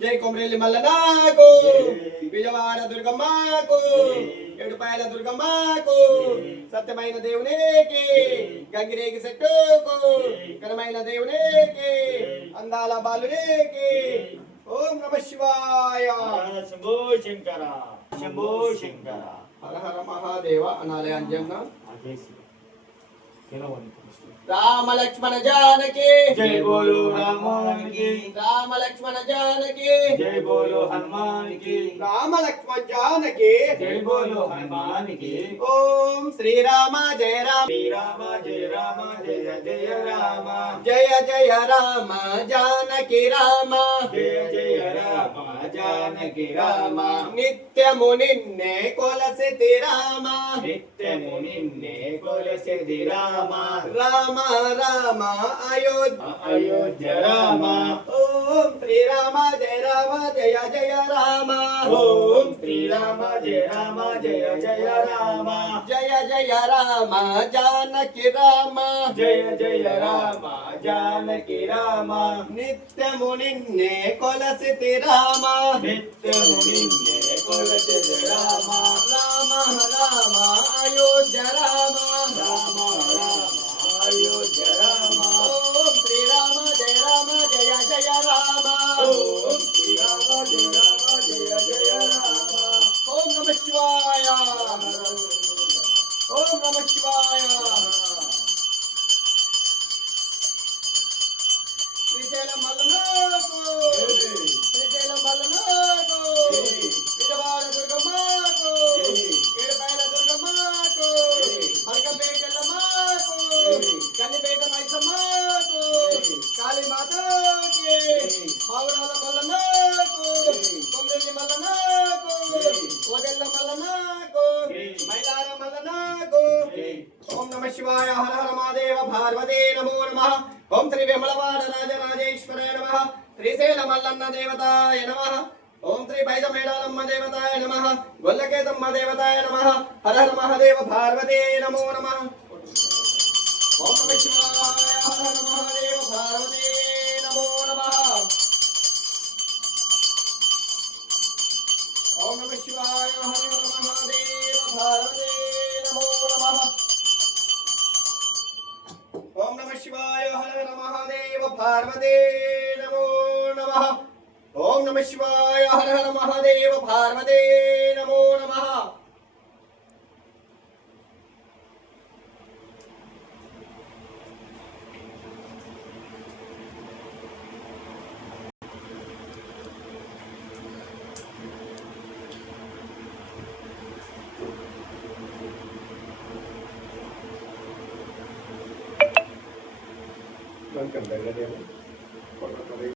జై కొమరెల్లి మల్లనాకు విజయవాడ దుర్గమ్మకు ఏడుపాయల దుర్గమ్మకు సత్యమైన దేవునికి గంగిరేగి చెట్టుకు ఘనమైన దేవునికి అందాల బాలునికి ఓం నమ శివాయ. శంభో శంకర శంభో శంకర. హర హర మహాదేవ అనాలయ ఉంది రామ లక్ష్మణ జానకి. జై బోలో రామానికి రామ లక్ష్మణ జానకి. జై బోలో హనుమానికి. రామ లక్ష్మణ జానకి. జై బోలో హనుమానికి. ఓం శ్రీరామ జయ రామ. శ్రీరామ జయ రామ జయ జయ రామ. జయ జయ రామ జానకి రామ. జయ జయ రామ జానకి రామ. నిత్యము నిన్నే కొలసితి రామ. నిత్యము నిన్నే కొలసిది రామ. రామ రామ అయోధ్య. అయోధ్య రామ. ఓం శ్రీరామ జయ రామ జయ జయ రామ. ఓం శ్రీరామ జయ రామ జయ జయ రామ. జయ జయ రామ జానకి రామ. జయ జయ రామ జానకి రామ. నిత్యము నిన్నే కొలసితి రామ. నిత్యము నిన్నే కొలచెది రామ. రామ రామ అయోధ్య రామ. రామ శ్రీశైలం మల్లనకు శ్రీశైలం మల్లనకు విజయవాడ దుర్గమ్మకు ఏడుపాయల దుర్గమ్మకు అరకపేటలమ్మకు కన్నిపేట మైసమ్మకు కాళీమాతకి మావురాల మల్లనకు కొమ్రెల్లి మల్లనకు వదెల్ల మల్లనకు మైలార మల్లనకు ఓం నమ శివాయ హర హర మహాదేవ భార్వదే నమో నమ ఓం శ్రీ విమలవాడ రాజరాజేశ్వరాయ నమ. శ్రీశైల మల్లన్న దేవతాయ నమ. ఓం శ్రీ పైజ మేడాలమ్మ దేవతాయ నమ. గొల్లకేతమ్మ దేవతాయ నమ. హర హర మహాదేవ పార్వతే నమో నమ. ఓం నమ శివాయ హర హర మహాదేవ పార్వతే నమో నమ. ఓం నమ శివాయ హర హర మహాదేవ పార్వతే పార్వదే నమో నమ ఓం నమ శివాయ హర హర మహాదేవ పార్వదే Juan Candelariano,